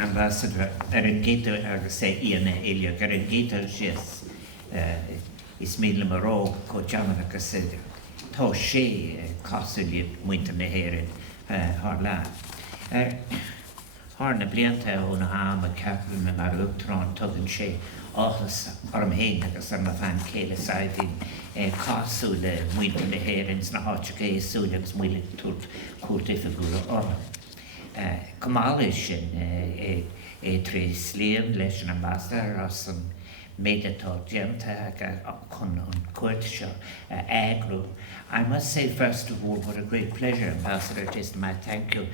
Ambassador Erengito say Iana Elia Erengito Jess is Mila Maro co Jamana Cassida To she Castle Winter Neherin Harla Harna Blianta on Ham a Captain and our Lutron Tugin she Office Arm Hain as I'm a fan Kayla Siding Castle Winter Neherins Nahachake Sulims Willing to Kultifigur or Kamalish in Tris Liam, Lesh and Ambassador, or some Medatol Gemtag, on Courtshaw, Agro. I must say, first of all, what a great pleasure, Ambassador, it is my thank you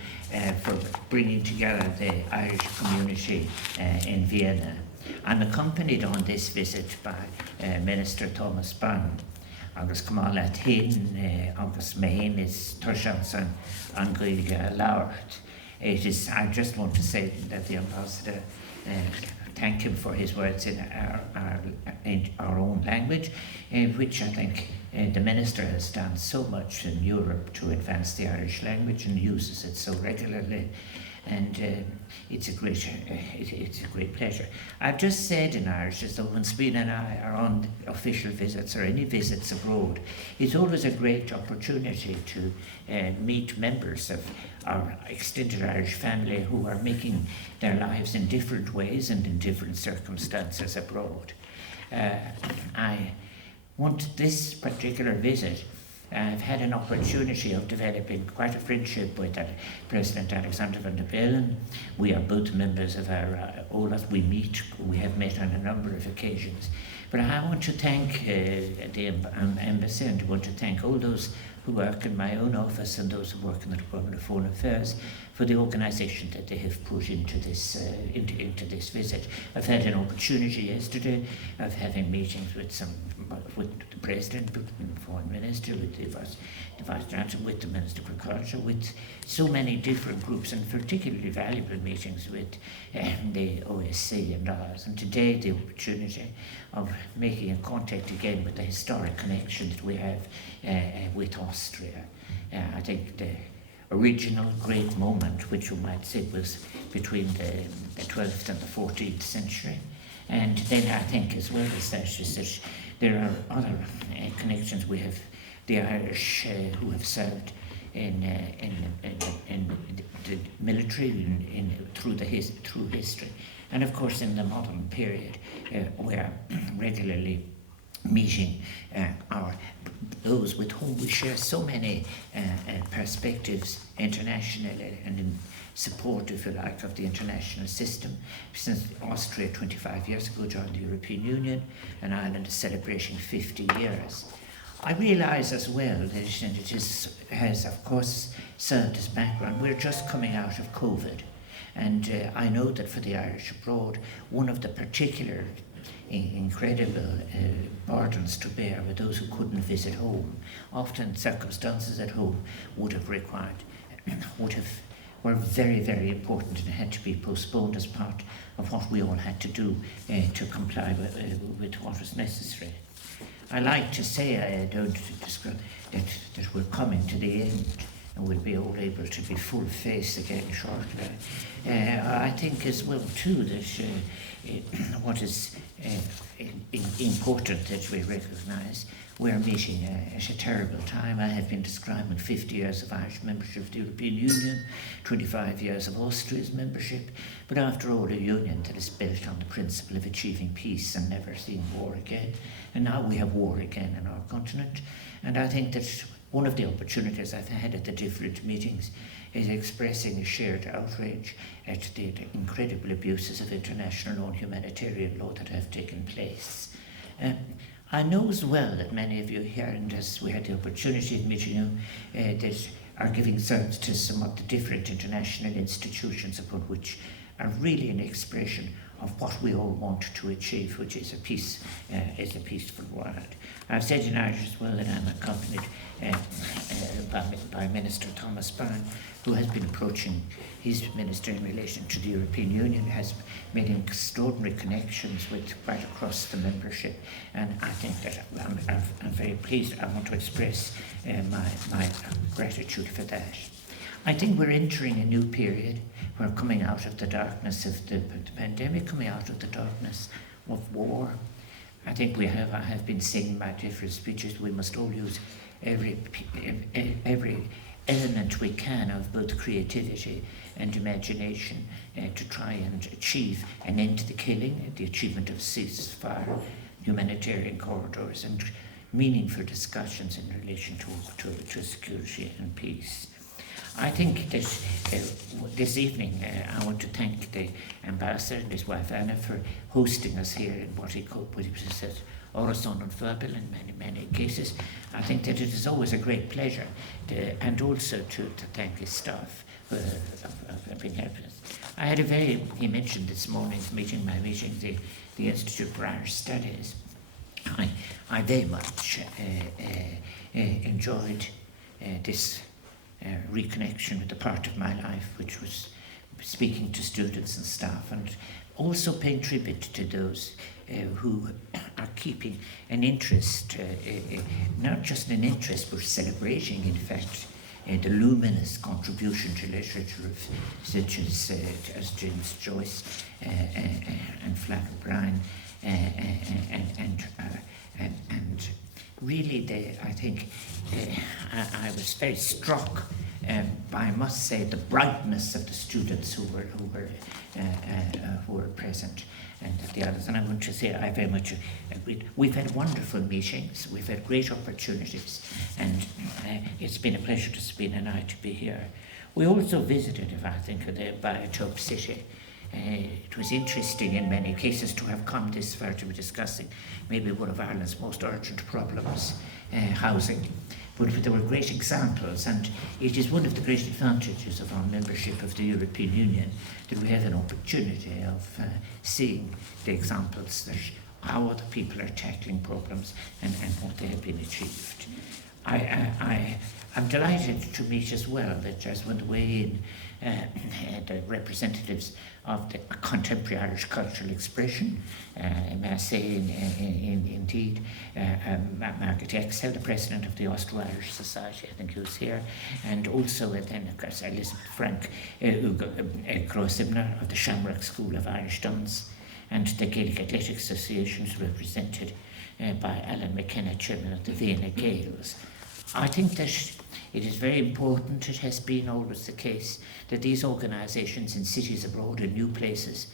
for bringing together the Irish community in Vienna. I'm accompanied on this visit by Minister Thomas Byrne. Agus Kamala Tin, Agus Main is Turshanson, Angel Lauert. I just want to say that the ambassador thank him for his words in our own language, which I think the minister has done so much in Europe to advance the Irish language and uses it so regularly. And it's a great pleasure. I've just said in Irish, as though when Sweden and I are on official visits or any visits abroad, it's always a great opportunity to meet members of our extended Irish family who are making their lives in different ways and in different circumstances abroad. I want this particular visit. I've had an opportunity of developing quite a friendship with President Alexander van der Bellen. We are both members of our Olaf. We have met on a number of occasions. But I want to thank the embassy, and I want to thank all those who work in my own office and those who work in the Department of Foreign Affairs for the organisation that they have put into this visit. I've had an opportunity yesterday of having meetings with the President, with the Foreign Minister, with the Vice Chancellor, with the Minister for Culture, with so many different groups, and particularly valuable meetings with the OSCE and others. And today the opportunity of making a contact again with the historic connection that we have with Austria. I think the original great moment, which you might say was between the 12th and the 14th century. And then I think as well as that is that there are other connections. We have the Irish who have served in the military through history, and of course in the modern period we are regularly meeting those with whom we share so many perspectives internationally and in support, if you like, of the international system. Since Austria 25 years ago joined the European Union, and Ireland is celebrating 50 years. I realise as well that it has of course served as background. We're just coming out of COVID, and I know that for the Irish abroad, one of the particular incredible burdens to bear with those who couldn't visit home. Often circumstances at home were very, very important and had to be postponed as part of what we all had to do to comply with what was necessary. I like to say, I don't describe that we're coming to the end and we'll be all able to be full face again shortly. I think as well too that what is important that we recognise, we're meeting at a terrible time. I have been describing 50 years of Irish membership of the European Union, 25 years of Austria's membership, but after all a union that is built on the principle of achieving peace and never seeing war again. And now we have war again in our continent, and I think that one of the opportunities I've had at the different meetings is expressing a shared outrage at the incredible abuses of international law and humanitarian law that have taken place. I know as well that many of you here, and as we had the opportunity of meeting you, that are giving service to some of the different international institutions upon which are really an expression of what we all want to achieve, which is a peaceful world. I've said in Irish as well that I'm accompanied by Minister Thomas Byrne, who has been approaching his minister in relation to the European Union, has made extraordinary connections with right across the membership, and I think that I'm very pleased. I want to express my gratitude for that. I think we're entering a new period we're coming out of the darkness of the pandemic, coming out of the darkness of war. I think I have been saying in my different speeches, we must all use every element we can of both creativity and imagination to try and achieve an end to the killing, the achievement of ceasefire, humanitarian corridors, and meaningful discussions in relation to security and peace. I think that this evening I want to thank the Ambassador and his wife Anna for hosting us here in what he said, Orison and Verbal in many cases. I think that it is always a great pleasure and also to thank his staff who have been helping us. I had he mentioned this morning's meeting, the Institute for Irish Studies. I very much enjoyed this reconnection with the part of my life which was speaking to students and staff, and also paying tribute to those who are keeping an interest, not just an interest, but celebrating, in fact, the luminous contribution to literature of such as James Joyce and Flann O'Brien, and really, I think I was very struck by, I must say, the brightness of the students who were present, and the others. And I want to say I very much agreed. We've had wonderful meetings, we've had great opportunities, and it's been a pleasure to Sabina and I to be here. We also visited, if I think of the Biotop City. It was interesting in many cases to have come this far to be discussing maybe one of Ireland's most urgent problems, housing. But there were great examples, and it is one of the great advantages of our membership of the European Union that we have an opportunity of seeing the examples that how other people are tackling problems and what they have been achieved. I'm delighted to meet as well that just on the way in the representatives of the contemporary Irish cultural expression. May I say, indeed, Margaret Excel, the president of the Austro-Irish Society, I think he was here, and also then, of course, Elizabeth Frank Grosibner of the Shamrock School of Irish Dance, and the Gaelic Athletic Associations represented by Alan McKenna, chairman of the Vienna Gaels. I think that it is very important, it has been always the case, that these organisations in cities abroad and new places,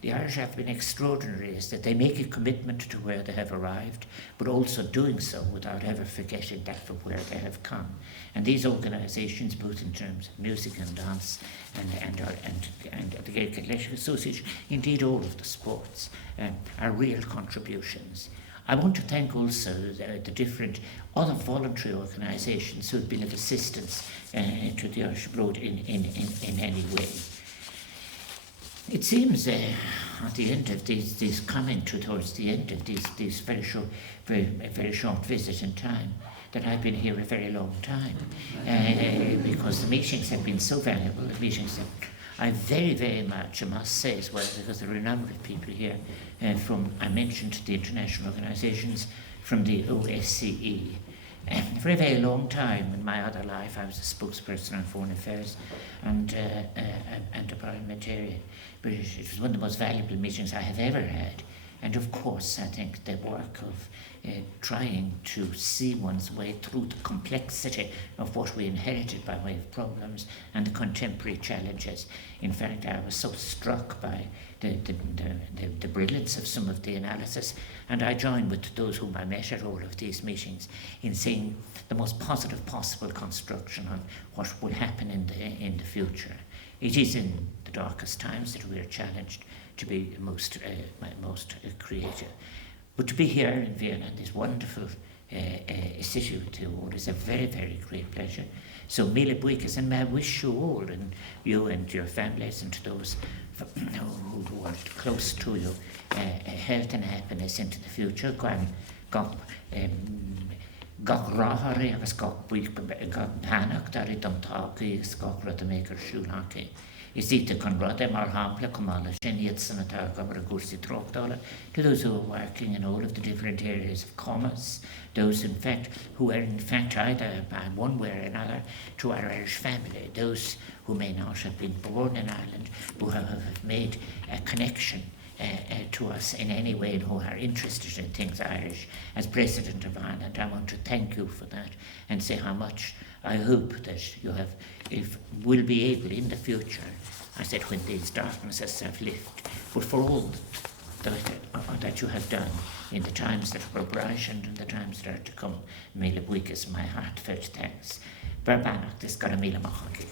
the Irish have been extraordinary, is that they make a commitment to where they have arrived, but also doing so without ever forgetting that from where they have come. And these organisations, both in terms of music and dance and the Gaelic Athletic Association, indeed all of the sports, are real contributions. I want to thank also the different other voluntary organisations who have been of assistance to the Irish abroad in any way. It seems at the end of these coming towards the end of these very short visit in time, that I've been here a very long time, because the meetings have been so valuable. The meetings have, I very, very much, I must say as well, because there are a number of people here from, I mentioned the international organisations, from the OSCE. For a very long time in my other life, I was a spokesperson on foreign affairs and a parliamentarian. But it was one of the most valuable meetings I have ever had. And of course, I think the work of trying to see one's way through the complexity of what we inherited by way of problems and the contemporary challenges. In fact, I was so struck by the brilliance of some of the analysis, and I join with those whom I met at all of these meetings in seeing the most positive possible construction on what will happen in the future. It is in the darkest times that we are challenged to be most creative. But to be here in Vienna, this wonderful city with you all, is a very, very great pleasure. So, mille buikas, and may I wish you all, and you and your families, and to those who are close to you, health and happiness into the future. gach ráthairí agus gach pánach darí don tácaí agus gach rud a mégur siúlhacaí. Is íte chun rud mar hápla cumála sin iad sanna tá gobar a gúsaí tróchtála to those who are working in all of the different areas of commerce, those in fact who are in fact either by one way or another to our Irish family, those who may not have been born in Ireland who have made a connection to us in any way and who are interested in things Irish. As President of Ireland, I want to thank you for that and say how much I hope that you will be able in the future, I said when these darknesses have lifted, but for all that you have done in the times that were bright and in the times that are to come, Mila Buikas, my heartfelt thanks. Barbanach, this got a Mila Machaki.